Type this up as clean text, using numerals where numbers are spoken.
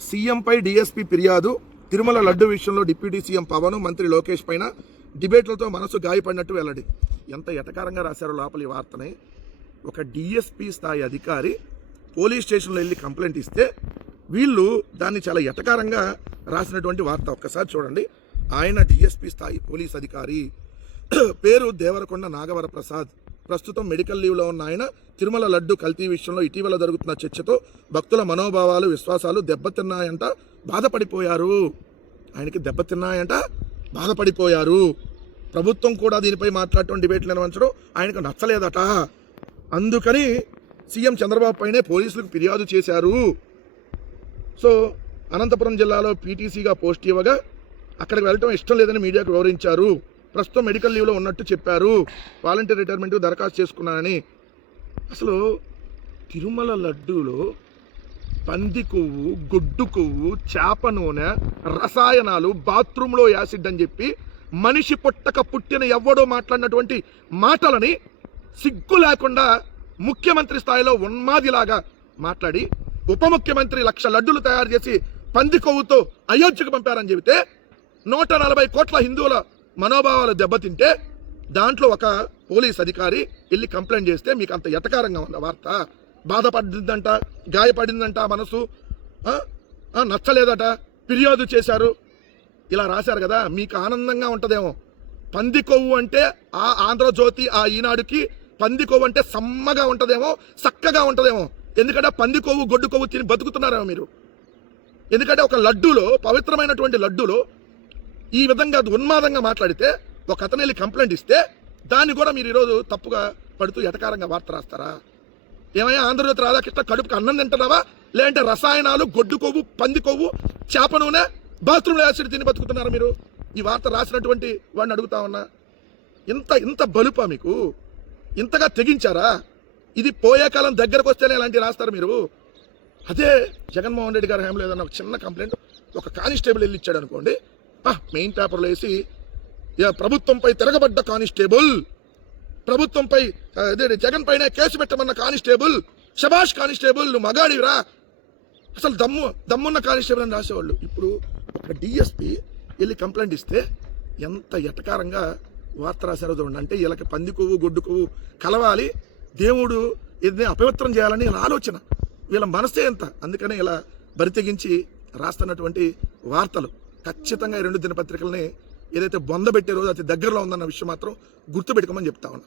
సీఎంపై DSP ఫిర్యాదు, తిరుమల లడ్డు విషయంలో deputy CM Pawan, మంత్రి లోకేష్ పైన డిబేట్లతో మనసు గాయపడినట్టు వెల్లడి. ఎంత ఎటకారంగా రాశారో లోపల ఈ వార్తని. ఒక డీఎస్పీ స్థాయి అధికారి పోలీస్ స్టేషన్లో వెళ్ళి కంప్లైంట్ ఇస్తే వీళ్ళు దాన్ని చాలా ఎటకారంగా రాసినటువంటి వార్త ఒక్కసారి చూడండి. ఆయన డీఎస్పీ స్థాయి పోలీస్ అధికారి, పేరు దేవరకొండ నాగవర ప్రసాద్. ప్రస్తుతం మెడికల్ లీవ్లో ఉన్న ఆయన తిరుమల లడ్డు కల్తీ విషయంలో ఇటీవల జరుగుతున్న చర్చతో భక్తుల మనోభావాలు, విశ్వాసాలు దెబ్బతిన్నాయంట, బాధపడిపోయారు. ఆయనకి దెబ్బతిన్నాయంట, బాధపడిపోయారు. ప్రభుత్వం కూడా దీనిపై మాట్లాడటం, డిబేట్లు నిర్వహించడం ఆయనకు నచ్చలేదట. అందుకని సీఎం చంద్రబాబు పైనే పోలీసులకు ఫిర్యాదు చేశారు. సో అనంతపురం జిల్లాలో పీటీసీగా పోస్ట్ ఇవ్వగా అక్కడికి వెళ్ళటం ఇష్టం లేదని మీడియాకు వివరించారు. ప్రస్తుతం మెడికల్ లీవ్లో ఉన్నట్టు చెప్పారు. వాలంటీర్ రిటైర్మెంట్కి దరఖాస్తు చేసుకున్నానని. అసలు తిరుమల లడ్డూలో పంది కొవ్వు, గొడ్డు కొవ్వు, చేప నూనె, రసాయనాలు, బాత్రూంలో యాసిడ్ అని చెప్పి మనిషి పుట్టక పుట్టిన ఎవ్వడో మాట్లాడినటువంటి మాటలని సిగ్గు లేకుండా ముఖ్యమంత్రి స్థాయిలో ఉన్మాదిలాగా మాట్లాడి ఉప ముఖ్యమంత్రి 1,00,000 లడ్డులు తయారు చేసి పంది కొవ్వుతో అయోధ్యకు పంపారని చెబితే 140 కోట్ల హిందువుల మనోభావాలు దెబ్బతింటే దాంట్లో ఒక పోలీస్ అధికారి వెళ్ళి కంప్లైంట్ చేస్తే మీకు అంత ఎటకారంగా ఉన్న వార్త. బాధపడిందంట, గాయపడిందంట మనసు, నచ్చలేదట, ఫిర్యాదు చేశారు, ఇలా రాశారు కదా. మీకు ఆనందంగా ఉంటుందేమో. పంది కొవ్వు అంటే ఆ ఆంధ్రజ్యోతి, ఆ ఈనాడుకి పంది కొవ్వు అంటే సమ్మగా ఉంటుందేమో, చక్కగా ఉంటుందేమో. ఎందుకంటే పంది కొవ్వు, గొడ్డు కొవ్వు తిని బతుకుతున్నారేమో మీరు. ఎందుకంటే ఒక లడ్డూలో, పవిత్రమైనటువంటి లడ్డూలో ఈ విధంగా ఉన్మాదంగా మాట్లాడితే ఒక అతను వెళ్ళి కంప్లైంట్ ఇస్తే దాన్ని కూడా మీరు ఈరోజు తప్పుగా పడుతూ ఎటకారంగా వార్త రాస్తారా? ఏమయ్యా ఆంధ్రజ్యోతి రాధాకృష్ణ, కడుపుకి అన్నం తింటున్నావా? లేదంటే రసాయనాలు, గొడ్డు కొవ్వు, పంది కొవ్వు, చేప నూనె, బాత్రూంలో యాసిడ్ తిని బతుకుతున్నారా మీరు? ఈ వార్త రాసినటువంటి వాడిని అడుగుతా ఉన్నా. ఇంత బలుపా మీకు? ఇంతగా తెగించారా? ఇది పోయే కాలం దగ్గరకు వస్తేనే ఇలాంటివి రాస్తారు మీరు. అదే జగన్మోహన్ రెడ్డి గారి హయాంలో ఏదన్నా ఒక చిన్న కంప్లైంట్ ఒక కానిస్టేబుల్ వెళ్ళి ఇచ్చాడు అనుకోండి, మెయిన్ పేపర్లో వేసి ప్రభుత్వంపై తిరగబడ్డ కానిస్టేబుల్, ప్రభుత్వంపై జగన్ పైన కేసు పెట్టమన్న కానిస్టేబుల్, శబాష్ కానిస్టేబుల్, నువ్వు మగాడివిరా, అసలు దమ్మున్న కానిస్టేబుల్ అని రాసేవాళ్ళు. ఇప్పుడు ఒక డిఎస్పీ వెళ్ళి కంప్లైంట్ ఇస్తే ఎంత ఎటకారంగా వార్త రాశారో చూడండి. అంటే వీళ్ళకి పంది కొవ్వు, గొడ్డు కొవ్వు కలవాలి, దేవుడు ఇది అపవిత్రం చేయాలని వీళ్ళ ఆలోచన, వీళ్ళ మనసే ఎంత. అందుకనే ఇలా బరితెగించి రాస్తున్నటువంటి వార్తలు. ఖచ్చితంగా ఈ 2 దినపత్రికల్ని ఏదైతే బొందబెట్టే రోజు అతి దగ్గరలో ఉందన్న విషయం మాత్రం గుర్తుపెట్టుకోమని చెప్తా ఉన్నా.